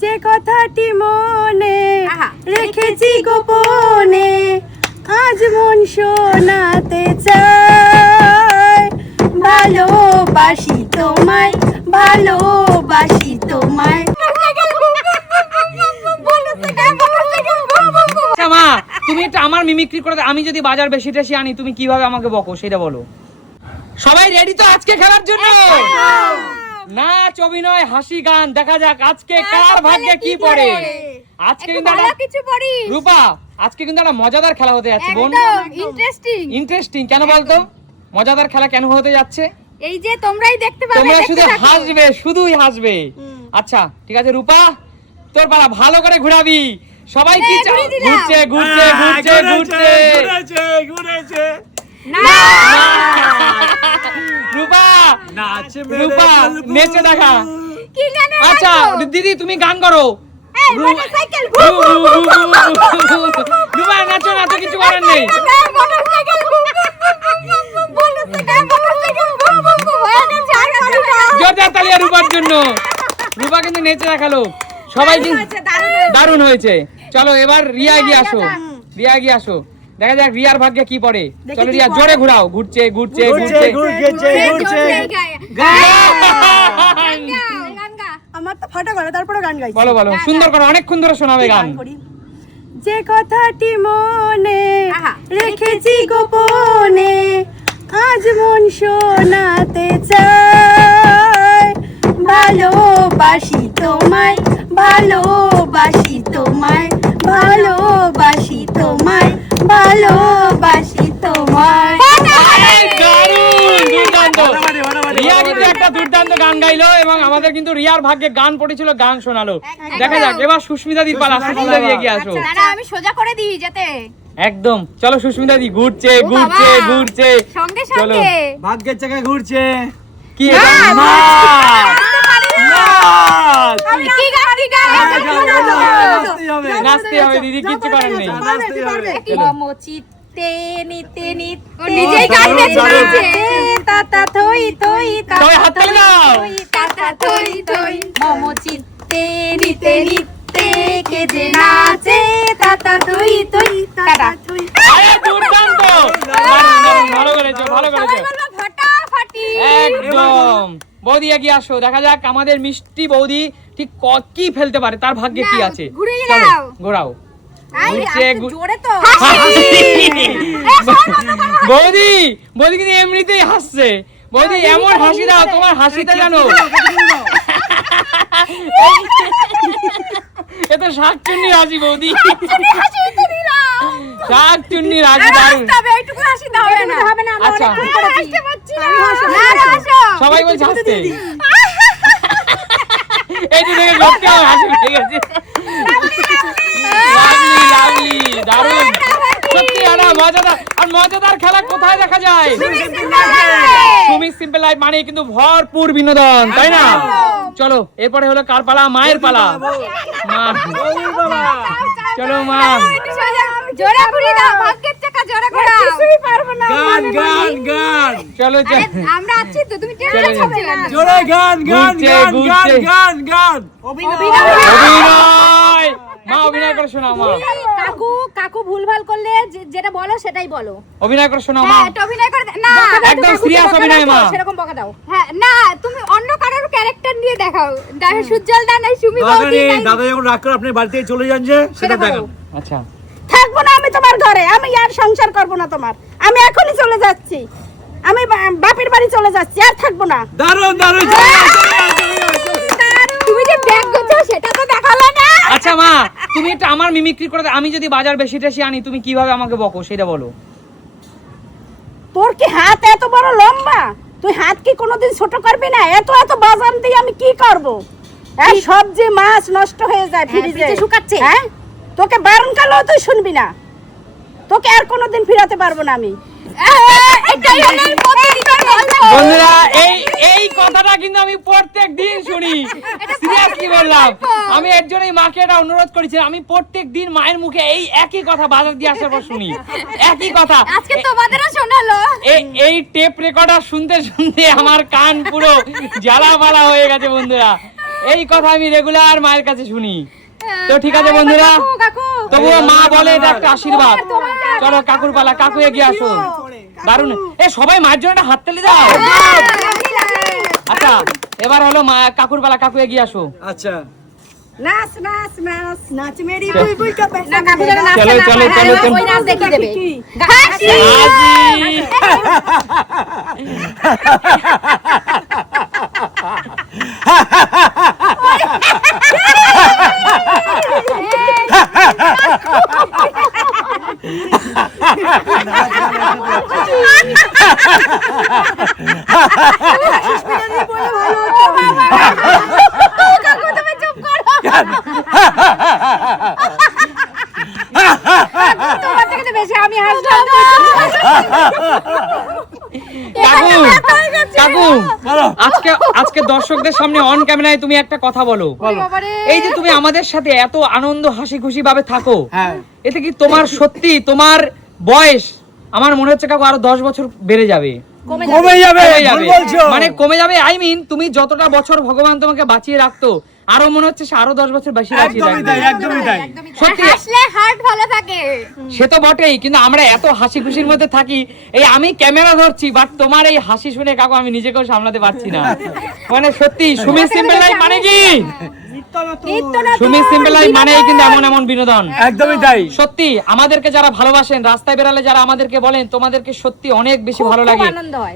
যে কথাটি মনে রেখেছি গোপনে আজ মন শোনাতে চায়। ভালোবাসি তোমায় ভালোবাসি তোমায়। মা তুমি একটা আমার মিমিক্রি করে আমি যদি বাজার বেশি টেশি আনি তুমি কীভাবে আমাকে বকো সেটা বলো। সবাই রেডি তো আজকে খেলার জন্য? নাচ অভিনয় হাসি গান দেখা যাক আজকে কার ভাগ্যে কি পড়ে। আজকে কিন্তু ভালো কিছু পড়ি রূপা আজকে কিন্তু একটা মজাদার খেলা হতে যাচ্ছে বোন। ইন্টারেস্টিং ইন্টারেস্টিং কেন বলতো? মজাদার খেলা কেন হতে যাচ্ছে? এই যে তোমরাই দেখতে পাবে তোমরা শুধু হাসবে শুধুই হাসবে। আচ্ছা ঠিক আছে রূপা তোর পালা ভালো করে ঘোরাবি। সবাই কি এই, চাও। ঘুরছে ঘুরছে হ্যাঁ, ঘুরছে ঘুরছে। ঘুরেছে ঘুরেছে। না রূপা রূপা নেচে দেখা কি গানে আচ্ছা দিদি তুমি গান করো রূপা নাচো না তো কিছু করার নেই জোরদার তালিয়া রূপার জন্য রূপা কিন্তু নেচে দেখাল সবাই কিন্তু দারুণ হয়েছে চলো এবার রিয়া গিয়ে আসো রিয়া গিয়ে আসো দেখা যাক রিয়ার ভাগ্যে কি পড়ে। চলো রিয়া জোরে ঘোরাও ঘুরছে ঘুরছে ঘুরছে ঘুরছে। ঘুরছে আমার তো ফাটা গলা তারপরে গান গাইছি। বলো বলো সুন্দর করে অনেকক্ষণ ধরে শোনাবে গান যে কথাটি মনে রেখেছি গোপনে আজ মন শোনাতে চায় ভালোবাসি তোমায় ভালোবাসি তোমায় ভালোবাসি তোমায় ভালোবাসি তোমায়। রিয়া কিন্তু একটা দুর্দান্ত গান গাইলো এবং আমাদের কিন্তু রিয়ার ভাগ্যে গান পড়েছিল গান শোনালো। দেখা যাক এবার সুস্মিতা দির পালা সুস্মিতা দিয়ে গিয়ে আসো। না না আমি সোজা করে দিই যাতে। একদম চলো সুস্মিতা দি ঘুরছে ঘুরছে ঘুরছে। সঙ্গে সঙ্গে। ভাগ্যের চাকায় ঘুরছে। কি এটা? নাচ! নাচ! কি গান কি গান নাচতেই হবে। নাচতে হবে দিদি কিচ্ছু করার নেই। নাচতেই হবে। কি চলো। মমচিতে নিতে নিতে নিজেই গান গেছে তাতা থই থই সবাই হাত তালি তাতা থই থই মমচিতে নিতে নিতে কে যে নাচে। তাতা থই থই তাতা থই। আরে দুর্দান্ত। দারুণ, দারুণ, ভালো করেছ ভালো করেছ বলব একদম। বৌদি এগিয়ে আসো। দেখা যাক আমাদের মিষ্টি বৌদি ঠিক কি ফেলতে পারে? তার ভাগ্যে কি আছে? চলো ঘোরাও। বৌদি বৌদি কিন্তু এমনিতেই হাসছে। বৌদি এমন হাসি দাও তোমার হাসিতে জানো? এ তো শাক চুন্নি হাসি বৌদি। শাক চুন্নি হাসি দারুণ। এইটুকু হাসি দাও না হবে না আচ্ছা হাসতে পারছি না না না হাসো সবাই বলছে হাসতে এই দেখে আমার হাসি পেয়ে গেছে। লাভলি লাভলি দারুণ। সত্যি আনা মজাদার। আর মজাদার খেলা কোথায় দেখা যায়? সুমি সিম্পল লাইফ মানে কিন্তু ভরপুর বিনোদন তাই না? চলো এরপরে হলো কার পালা? মায়ের পালা। মা। চলো মা। জোরে দাও ভাগ্যের চাকা জোরে ঘোরাও কিছুই পারব না গান গান গান। চলো চলো। আমরা আছি তো তুমি টেনে চলে যাচ্ছ জোরে গান গান গান গান গান গান। অভিনয়। মা অভিনয় করে শোনাও মা। কাকু কাকু ভুলভাল করলে যেটা বলো সেটাই বলো। অভিনয় করে শোনাও মা। হ্যাঁ এটা অভিনয় করে না একদম সিরিয়াস অভিনয় মা। সেরকম বকা দাও। হ্যাঁ না তুমি অন্য কারোর ক্যারেক্টার নিয়ে দেখাও। দেখো সুজ্জ্বল দা নাই সুমি বৌদি দাদা যখন রাগ করে আপনি বাড়ি থেকে চলে যান যে সেটা দেখান। আচ্ছা। থাকব না আমি তোমার ঘরে। আমি আর সংসার করব না তোমার। আমি এখনই চলে যাচ্ছি। আমি বাপের বাড়ি চলে যাচ্ছি আর থাকব না। দারুণ দারুণ চলে যান, চলে যান, চলে যান, চলে যান। তুমি যে ব্যাগ করছ সেটা তো দেখাল না। আচ্ছা মা তুমি একটা আমার মিমিক্রি করে আমি যদি বাজার বেশি টেশি আনি তুমি কীভাবে আমাকে বকো সেটা বলো। তোর কি হাত এত বড় লম্বা? তুই হাত কি কোনোদিন ছোট করবি না? এত এত বাজার দিয়ে আমি কি করব? এই সবজি মাছ নষ্ট হয়ে যায় হ্যাঁ, ফ্রিজে। ফ্রিজে শুকাচ্ছে। হ্যাঁ? তোকে বারণ কালো তুই শুনবি না। তোকে আর কোনোদিন ফিরাতে পারব না আমি। বন্ধুরা এই এই কথাটা কিন্তু আমি প্রত্যেক দিন শুনি। সিরিয়াসলি বললাম? আমি এর জন্যই মাকে এটা অনুরোধ করেছি আমি প্রত্যেক দিন মায়ের মুখে এই একই কথা বাজার দিয়ে আসার পর শুনি। একই কথা। আজকে তোমাদেরও শোনালো। এই টেপ রেকর্ডার শুনতে শুনতে আমার কান পুরো জ্বালা হয়ে গেছে বন্ধুরা। এই কথা আমি রেগুলার মায়ের কাছে শুনি। তো ঠিক আছে বন্ধুরা। তবুও মা বলে এটা একটা আশীর্বাদ। চলো কাকুর পালা কাকু এগিয়ে আসো দারুণ এ সবাই মায়ের জন্য একটা হাত তালি দাও। আচ্ছা এবার হলো মা কাকুর পালা কাকু এগিয়ে আসো। আচ্ছা। নাচ নাচ নাচ নাচ মেরি বুই বুই কা না কাকু নাচতে চলো, চলো, চলো, চলো। ওই নাচ দেখিয়ে দেবে। কি? হাসি আজি কাকু তুমি চুপ করো তোমার থেকে তো বেশি আমি হাসলাম। কাকু কাকু আজকে আজকে দর্শকদের সামনে অন ক্যামেরায় তুমি একটা কথা বলো। এই যে তুমি আমাদের সাথে এত আনন্দ হাসি খুশি ভাবে থাকো হ্যাঁ। এতে কি তোমার সত্যি তোমার বয়স আমার মনে হচ্ছে কাকু আরও দশ বছর বেড়ে যাবে। কমে যাবে। কমে ভুল যাবে। বলছো। মানে কমে যাবে আই মিন তুমি যতটা বছর ভগবান তোমাকে বাঁচিয়ে রাখতো আরও মনে হচ্ছে সে আরও দশ বছর বেশি একদমই তাই একদমই তাই। সত্যি। হাসলে হার্ট ভালো থাকে। সে তো বটেই কিন্তু আমরা এত হাসি খুশির মধ্যে থাকি। এই আমি ক্যামেরা ধরছি বাট তোমার এই হাসি শুনে কাকু আমি নিজেকেও সামলাতে পারছি না। মানে সত্যি সুমি সিম্পল মানে কি? নিত্য নতুন সুমি কিন্তু এমন এমন বিনোদন। একদমই তাই। সত্যি আমাদেরকে যারা ভালোবাসেন রাস্তায় বেরালে যারা আমাদেরকে বলেন তোমাদেরকে সত্যি অনেক বেশি ভালো লাগে।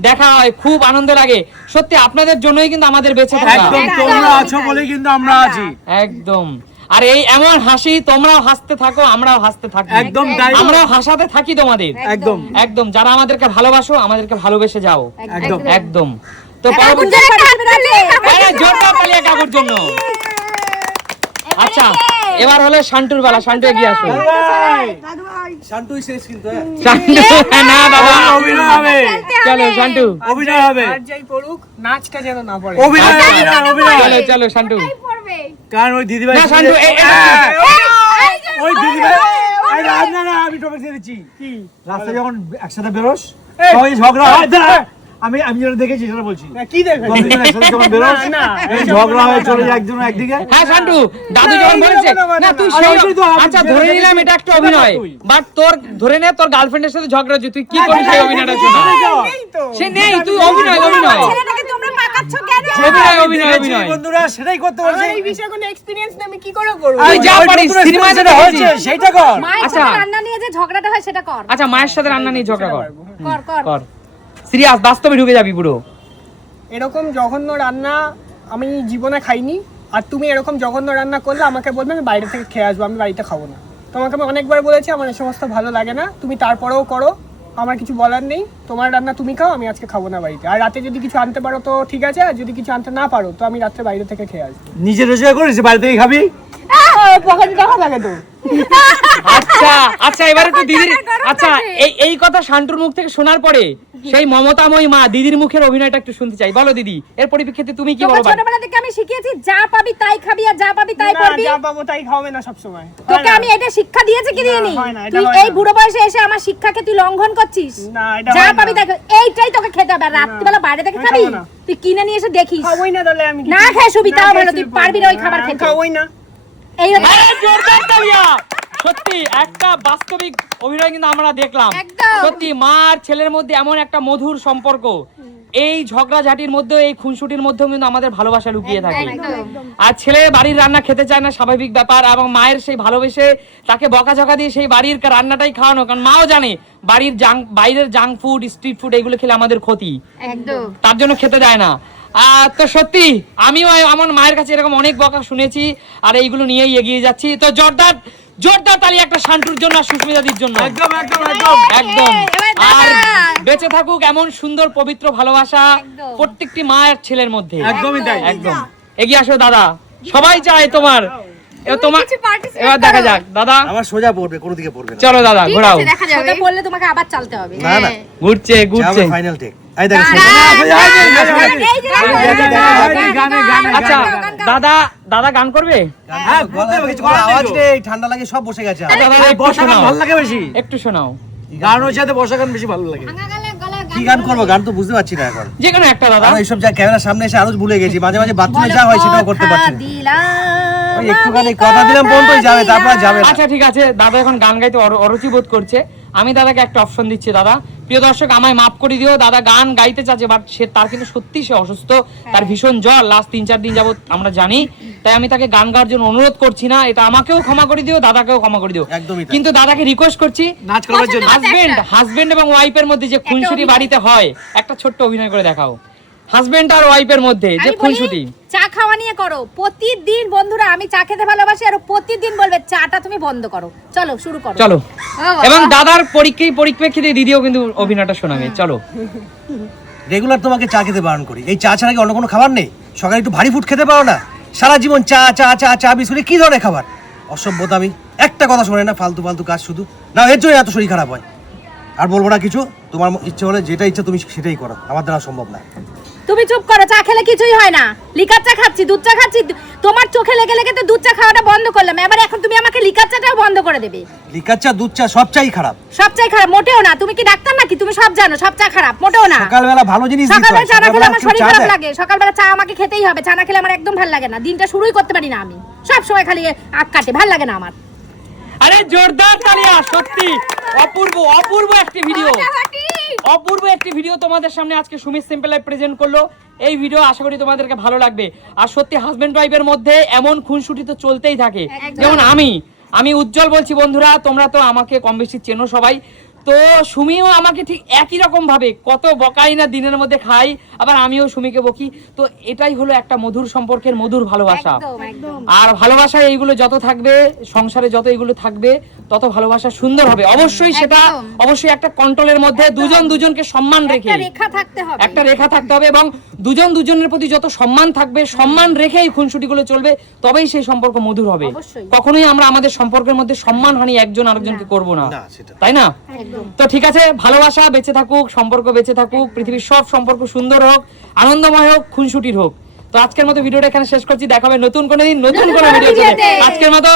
দেখা হয় খুব আনন্দ লাগে। সত্যি আপনাদের জন্যই কিন্তু আমাদের বেঁচে থাকা। একদম তোমরা আছো বলেই কিন্তু আমরা আছি। একদম। আর এই এমন হাসি তোমরাও হাসতে থাকো আমরাও হাসতে থাকি। একদম আমরাও হাসাতে থাকি তোমাদের। একদম। একদম। যারা আমাদেরকে ভালোবাসো আমাদেরকে ভালোবেসে যাও। একদম। একদম। তো জন্য। আচ্ছা এবার হলো শান্টুর বেলা শান্টু এগিয়ে শান্তুই শেষ কিন্তু শান্টু না বাবা। অভিনয় হবে। চলো শান্টু। অভিনয় হবে। আর যাই পড়ুক নাচটা যেন না পড়ে। অভিনয় অভিনয় চলো চলো শান্টু। কারণ ওই দিদিভাই না শান্টু হ্যাঁ, ওই দিদিভাই না না না আমি টপিক দিয়ে দিচ্ছি। রাস্তায় যখন একসাথে বেরোস এই ঝগড়া হয় আমি আমি যেটা দেখেছি সেটা বলছি। কি বেরোস এই ঝগড়া হয়ে চলে যায় একজন একদিকে। হ্যাঁ শান্টু দাদু যখন বলেছে না তুই আচ্ছা ধরে নিলাম এটা একটা অভিনয় বাট তোর ধরে নে তোর গার্লফ্রেন্ডের সাথে ঝগড়া হচ্ছে তুই কি করিস সেই অভিনয়টা শোনা সে নেই তুই অভিনয় অভিনয়। ছেলেটাকে তোমরা পাকাচ্ছ কেন? অভিনয় আমি অভিনয় দেখেছি, অভিনয়। বন্ধুরা সেটাই করতে আমার বলছি এই বিষয়ে কোনো এক্সপিরিয়েন্স নেই আমি কি করে করব? তুই যা ওই পারিস, বন্ধুরা সিনেমায় যেটা যেটা হয়েছে দেখেছি। সেটা কর। মায়ের আচ্ছা। সাথে রান্না নিয়ে যে ঝগড়াটা হয় সেটা কর। আচ্ছা মায়ের সাথে রান্না নিয়ে ঝগড়া কর কর। কর। সিরিয়াস বাস্তবে ঢুকে যাবি পুরো। এরকম জঘন্য রান্না আমি জীবনে খাইনি আর তুমি এরকম জঘন্য রান্না করলে আমাকে বলবে আমি বাইরে থেকে খেয়ে আসব আমি বাড়িতে খাব না। তোমাকে আমি অনেকবার বলেছি আমার এই সমস্ত ভালো লাগে না তুমি তারপরেও করো আমার কিছু বলার নেই তোমার রান্না তুমি খাও আমি আজকে খাব না বাড়িতে। আর রাতে যদি কিছু আনতে পারো তো ঠিক আছে আর যদি কিছু আনতে না পারো তো আমি রাত্রে বাইরে থেকে খেয়ে আসব। নিজে রোজগার করিস বাড়ি থেকে খাবি? পকেটে টাকা লাগে তো। আচ্ছা আচ্ছা এবার একটু দিদির আচ্ছা এই এই কথা শান্টুর মুখ থেকে শোনার পরে সেই মমতাময়ী মা দিদির মুখের অভিনয়টা একটু শুনতে চাই। বলো দিদি এর পরিপ্রেক্ষিতে তুমি কি তোকে বলো ছোটবেলা থেকে আমি শিখিয়েছি যা পাবি তাই খাবি আর যা পাবি তাই করবি। যা পাবো তাই খাওয়াবে না সবসময়। তোকে আমি এটা শিক্ষা দিয়েছি কি দিইনি তুই এই বুড়ো বয়সে এসে আমার শিক্ষাকে তুই লঙ্ঘন করছিস? না, এটা যা পাবি তাই এইটাই তোকে খেতে হবে। রাত্রিবেলা বাইরে থেকে খাবি? তুই কিনে নিয়ে এসে দেখিস। খাবোই না তাহলে আমি না শুবি তাও ভালো তুই পারবি না ওই খাবার খেতে। খাবোই না। সত্যি একটা বাস্তবিক অভিনয় কিন্তু আমরা দেখলাম। সত্যি মা আর ছেলের মধ্যে এমন একটা মধুর সম্পর্ক। এই ঝগড়াঝাটির মধ্যে এই খুনসুটির মধ্যেও কিন্তু আমাদের ভালোবাসা লুকিয়ে থাকে। আর ছেলে বাড়ির রান্না খেতে চায় না স্বাভাবিক ব্যাপার এবং মায়ের সেই ভালোবেসে তাকে বকাঝকা দিয়ে সেই বাড়ির রান্নাটাই খাওয়ানো কারণ মাও জানে বাড়ির জাঙ্ক বাইরের জাঙ্ক ফুড স্ট্রিট ফুড এগুলো খেলে আমাদের ক্ষতি। তার জন্য খেতে দেয় না। আর তো সত্যি আমিও আমার মায়ের কাছে এরকম অনেক বকা শুনেছি আর এইগুলো নিয়েই এগিয়ে যাচ্ছি। তো জোরদার জোরদার তালি একটা শান্তুর জন্য আর সুস্মিতাদির জন্য। একদম একদম একদম। একদম। এবার আর বেঁচে থাকুক এমন সুন্দর পবিত্র ভালোবাসা একদম। প্রত্যেকটি মায়ের ছেলের মধ্যে একদমই তাই একদম এগিয়ে আসো দাদা সবাই চায় তোমার তোমার এবার দেখা যাক দাদা আমার সোজা পড়বে কোনো দিকে পড়বে চলো দাদা ঘোরাও দেখা যাবে ওটা তোমাকে আবার চালতে হবে না না ঘুরছে ঘুরছে ফাইনাল টেক এই দেখো এই যে দেখো, গানে, গানে, গানে, গানে, আচ্ছা গান, গান, গান। দাদা দাদা গান করবে হ্যাঁ, ঠান্ডা লাগে সব বসে গেছে একটু শোনাও গানের সাথে বর্ষাকাল বেশি ভালো লাগে। কি গান করব? গান তো বুঝতে পারছি না এখন। যে কোনো একটা দাদা। আমি এইসব যা ক্যামেরার সামনে এসে আরও ভুলে গেছি। মাঝে মাঝে বাথরুমে যা হয় সেটাও করতে পারছি ওই একটুখানি কথা দিলাম পর্যন্তই যাবে তারপর যাবে আচ্ছা ঠিক আছে। দাদা এখন গান গাইতে অর- অরুচি বোধ করছে। আমি দাদাকে একটা অপশন দিচ্ছি দাদা। প্রিয় দর্শক আমায় মাফ করে দিও দাদা গান গাইতে চাচ্ছে বাট সে তার কিন্তু সত্যি সে অসুস্থ। তার ভীষণ জ্বর লাস্ট তিন চার দিন যাবত আমরা জানি। তাই আমি তাকে গান গাওয়ার জন্য অনুরোধ করছি না এটা আমাকেও ক্ষমা করে দিও দাদাকেও ক্ষমা করে দিও। কিন্তু দাদাকে রিকোয়েস্ট করছি নাচ করার জন্য। হাজবেন্ড হাজবেন্ড এবং ওয়াইফের মধ্যে যে খুনসুটি বাড়িতে হয় একটা ছোট্ট অভিনয় করে দেখাও। হাজবেন্ড আর ওয়াইফের মধ্যে যে খুনসুটি। চা খাওয়া নিয়ে করো। প্রতিদিন বন্ধুরা আমি চা খেতে ভালোবাসি আর প্রতিদিন বলবে চাটা তুমি বন্ধ করো। চলো শুরু করো। চলো। এবং দাদার পরীক্ষায় পরিপ্রেক্ষিতে দিদিও কিন্তু অভিনয়টা শোনাবে। চলো। রেগুলার তোমাকে চা খেতে বারণ করি। এই চা ছাড়া কি অন্য কোনো খাবার নেই? সকালে একটু ভারী ফুড খেতে পারো না? সারা জীবন চা চা চা চা বিস্কুটে কি ধরনের খাবার? অসভ্যতা আমি একটা কথা শোনে না ফালতু ফালতু কাজ শুধু। না এর জন্য এত শরীর খারাপ হয়। আর বলব না কিছু তোমার ইচ্ছে হলে যেটা ইচ্ছা তুমি সেটাই করো। আমার দ্বারা সম্ভব না। তুমি চুপ করো চা খেলে কিছুই হয় না। লিকার চা খাচ্ছি দুধ চা খাচ্ছি তোমার চোখে লেগে লেগে তো দুধ চা খাওয়াটা বন্ধ করলাম। এবার এখন তুমি আমাকে লিকার চাটাও বন্ধ করে দেবে। লিকার চা দুধ চা সব চাই খারাপ। সব চাই খারাপ মোটেও না। তুমি কি ডাক্তার নাকি? তুমি সব জানো সব চা খারাপ মোটেও না। সকালবেলা ভালো জিনিস দিতে সকালবেলা চা না খেলে আমার শরীর খারাপ লাগে। সকালবেলা চা আমাকে খেতেই হবে চা না খেলে আমার একদম ভালো লাগে না। দিনটা শুরুই করতে পারি না আমি। সব সময় খালি আগ কাটে ভালো লাগে না আমার। আরে জোরদার তালিয়া সত্যি। অপূর্ব অপূর্ব একটি ভিডিও অপূর্ব একটি ভিডিও তোমাদের সামনে আজকে সুমিত সিম্পল লাইভ প্রেজেন্ট করল। এই ভিডিও আশা করি তোমাদেরকে ভালো লাগবে। আর সত্যি হাজবেন্ড ওয়াইফের মধ্যে এমন খুনসুটি তো চলতেই থাকে। যেমন আমি আমি উজ্জ্বল বলছি বন্ধুরা তোমরা তো আমাকে কম বেশি চেনো সবাই। তো সুমিও আমাকে ঠিক একই রকম ভাবে কত বকাই না দিনের মধ্যে খাই আবার আমিও সুমিকে বকি। তো এটাই হলো একটা মধুর সম্পর্কের মধুর ভালোবাসা। আর ভালোবাসা এইগুলো যত থাকবে সংসারে যত এগুলো থাকবে তত ভালোবাসা সুন্দর হবে। অবশ্যই সেটা অবশ্যই একটা কন্ট্রোলের মধ্যে দুজন দুজনকে সম্মান রেখে একটা রেখা থাকতে হবে। একটা রেখা থাকতে হবে এবং দুজন দুজনের প্রতি যত সম্মান থাকবে সম্মান রেখেই খুনসুটিগুলো চলবে তবেই সেই সম্পর্ক মধুর হবে। কখনোই আমরা আমাদের সম্পর্কের মধ্যে সম্মান হানি একজন আরেকজনকে করব না। তাই না? তো ঠিক আছে ভালোবাসা বেঁচে থাকুক সম্পর্ক বেঁচে থাকুক পৃথিবীর সব সম্পর্ক সুন্দর হোক আনন্দময় হোক খুনসুটির হোক। তো আজকের মতো ভিডিওটা এখানে শেষ করছি দেখাবে নতুন কোনো দিন নতুন কোনো ভিডিও আজকের মতো